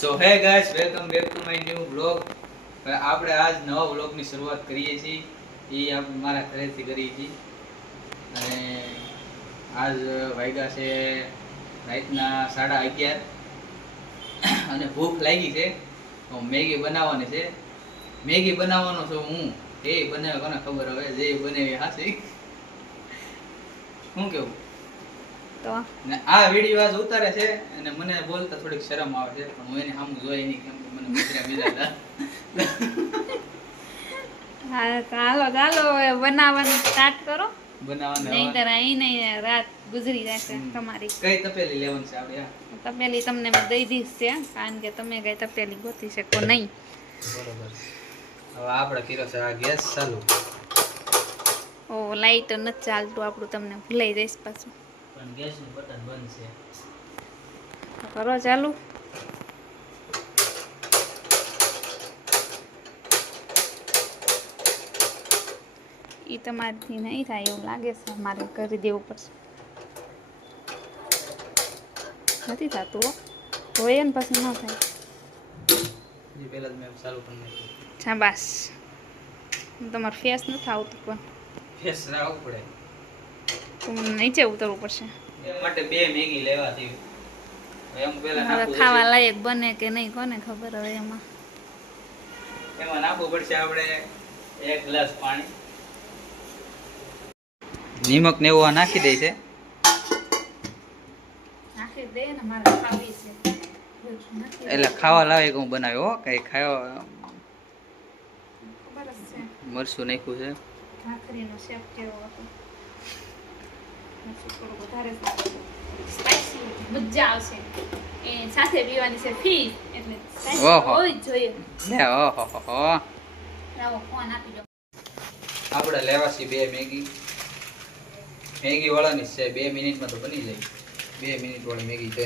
સો હે guys, welcome back to my new vlog. આપણે આજ નવા વ્લોગની શરૂઆત કરીએ છીએ. એ આપણે મારા ઘરેથી કરીએ છીએ. અને આજ વાગ્યા છે રાતના 11:30 અને ભૂખ લાગી છે. મેગી બનાવવાની છે. મેગી બનાવવાનો છું હું. એ બનાવે કોને ખબર હવે, જે બનાવી હાસી. શું કેવું તો ને આ વિડીયો આજ ઉતારે છે અને મને બોલતા થોડીક શરમ આવે છે, પણ હું એની સામે જોઈ નહીં, કેમ કે મને ગુજરાત મિલાતા. હા તો ચાલો હવે બનાવવાનું સ્ટાર્ટ કરો. બનાવવાને નહીંતર અહીં નહીં રાત ગુજરી જશે તમારી. કઈ તપેલી લેવાની છે આપણે? તપેલી તમને મેં દઈ દીધી છે, કારણ કે તમે કઈ તપેલી ગોતી શકો નહીં. બરોબર. હવે આપણે કર્યો છે આ ગેસ ચાલુ, ઓ લાઈટ નથી ચાલતું આપણું, તમને ભૂલાઈ જઈશ પાછું. પણ ગેસનું બટન બંધ છે. તો કરો ચાલુ. એ તમારાથી નહીં થાય એવું લાગે છે, મારે કરી દેવું પડશે. નથી થતું હો, હોય ને પછી ન થાય. એ પહેલા જ મેં ચાલુ કરી નાખ્યું. શાબાશ. તમારો ફેસ નથી આવતું, પણ ફેસ રાખવું પડે. તમને નીચે ઉતરવું પડશે. એ માટે 2 મેગી લેવાતી. એમ પહેલા હવે નાખવું ખાવા પડશે. લાયક બને કે નહીં કોને ખબર. હવે એમાં નાખવું પડશે આપણે 1 ગ્લાસ પાણી. નિમક ને એવું નાખી દે છે. નાખી દે ને, મારે ખાવી છે. એટલે ખાવા લાવે હું બનાવ્યો હો, કઈ ખાવા ખબર જ છે મરચું નાખ્યું છે. ભાખરીનો શેપ કેવો હતો. મરચું થોડું વધારે સ્પાઈસી મજા આવશે. એ સાથે પીવાની છે ફીસ, એટલે સ્પાઈસી ઓહો. હોવી જ જોઈએ. લે ઓહો લાવો ફોન આપી દો. આપણે લેવા છે 2 મેગી. મેગી વાળાની છે, 2 મિનિટમાં તો બની જાય. 2 મિનિટ વાળી મેગી છે.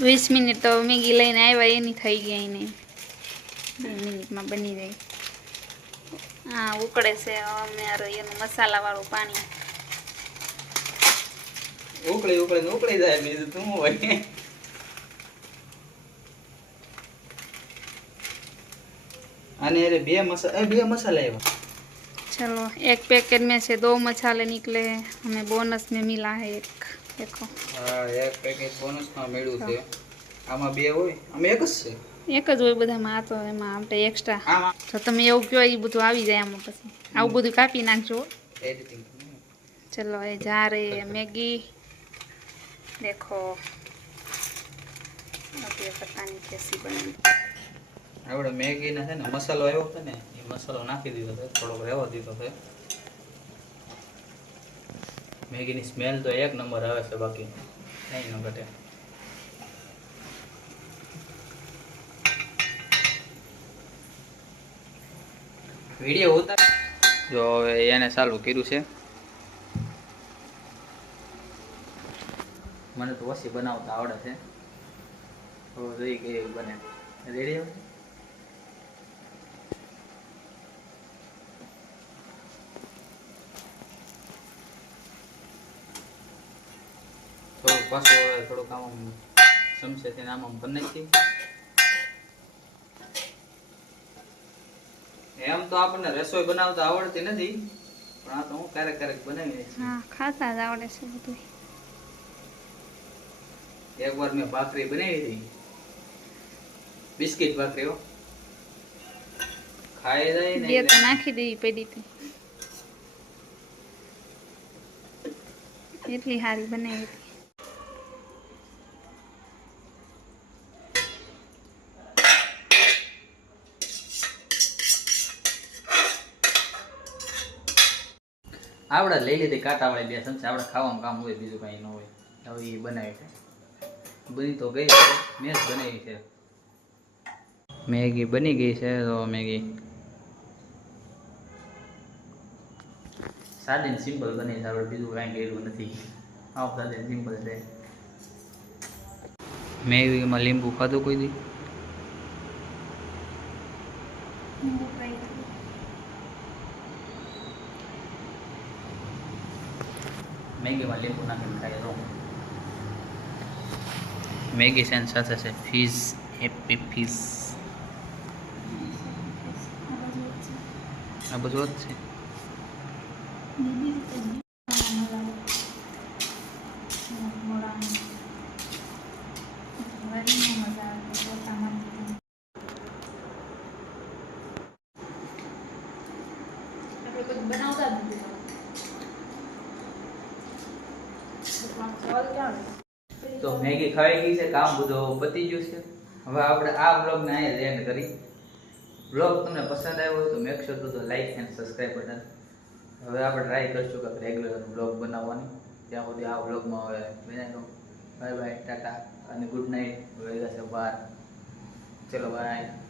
20 મિનિટ તો મેગી લઈને આવ્યા એની થઈ ગઈ નહીં. 2 મિનિટમાં બની જાય. હા ઉકળે છે અમારે એનું મસાલાવાળું પાણી. ઉકળી જાય, બીજું શું હોય. આને અરે 2 મસાલા આવ્યા. चलो एक पैकेट में से 2 मसाले निकले हैं, हमें बोनस में मिला है एक. देखो હા, એક પેકેટ બોનસમાં મળ્યું છે. આમાં 2 હોય, આમાં એક જ છે. એક જ હોય બધામાં. આ તો એમાં આપણે એક્સ્ટ્રા. આમાં તો તમે એવું કહો એ બધું આવી જાય આમાં. પછી આવું બધું કાપી નાખજો. એડિટિંગ. चलो ये जा रही है मैगी. देखो अब ये पता नहीं कैसी बनेगी. આપણે મેગી ના છે ને મસાલો આવ્યો હતો ને, એ મસાલો નાખી દીધો છે, થોડોક રહેવા દીધો છે. મેગીની સ્મેલ તો 1 નંબર આવે છે, બાકી કંઈ ન ઘટે. વિડીયો ઉતાર જો. હવે એને ચાલુ કર્યું છે. મને તો ઓછી બનાવતા આવડે છે, તો જોઈ કે બને. રેડી હવે થોડુંક પાછું, હવે થોડુંક આમ ચમચેથી આમ કરી નાખી. એમ તો આપણને રસોઈ બનાવતા આવડતી નથી, પણ આ તો હું ક્યારેક બનાવી નાખી. हाँ खाता જ આવડે છે બધું. એકવાર મેં ભાખરી બનાવી હતી, બિસ્કિટ ભાખરી. હો, ખાઈ જાય ને બે તો નાખી દેવી પડી હતી, એટલી સારી બનાવી હતી. આપણે લઈ લીધી કાંટાવાળી 2 ચમચા. આપણે ખાવાનું કામ હોય, બીજું કાંઈ ન હોય. હવે એ બનાવી છે, બની તો ગઈ છે. મેં જ બનાવી છે. મેગી બની ગઈ છે. તો મેગી સાદી ને સિમ્પલ બની છે. આપણે બીજું કાંઈ કર્યું નથી. આવ સાદી ને સિમ્પલ છે. મેગીમાં લીંબુ ખાધું કોઈ દી? મેગીમાં લીંબુ નાખીને ખાઈએ તો મેગી સેન સાથે છે ફીઝ, હેપી ફીઝ. આ બધું જ છે. બનાવતા જ નથી. તો મેગી ખાઈ ગઈ છે, કામ બધું પતી ગયું છે. હવે આપણે આ બ્લોગને અહીંયા એન્ડ કરી. બ્લોગ તમને પસંદ આવ્યો હોય તો make sure to like and subscribe button. હવે આપણે ટ્રાય કરશું કે રેગ્યુલર બ્લોગ બનાવવાની. ત્યાં સુધી આ બ્લોગમાં હવે વિનાય. બાય બાય, ટાટા અને ગુડ નાઇટ. વાગ્યા છે 12. ચલો બાય.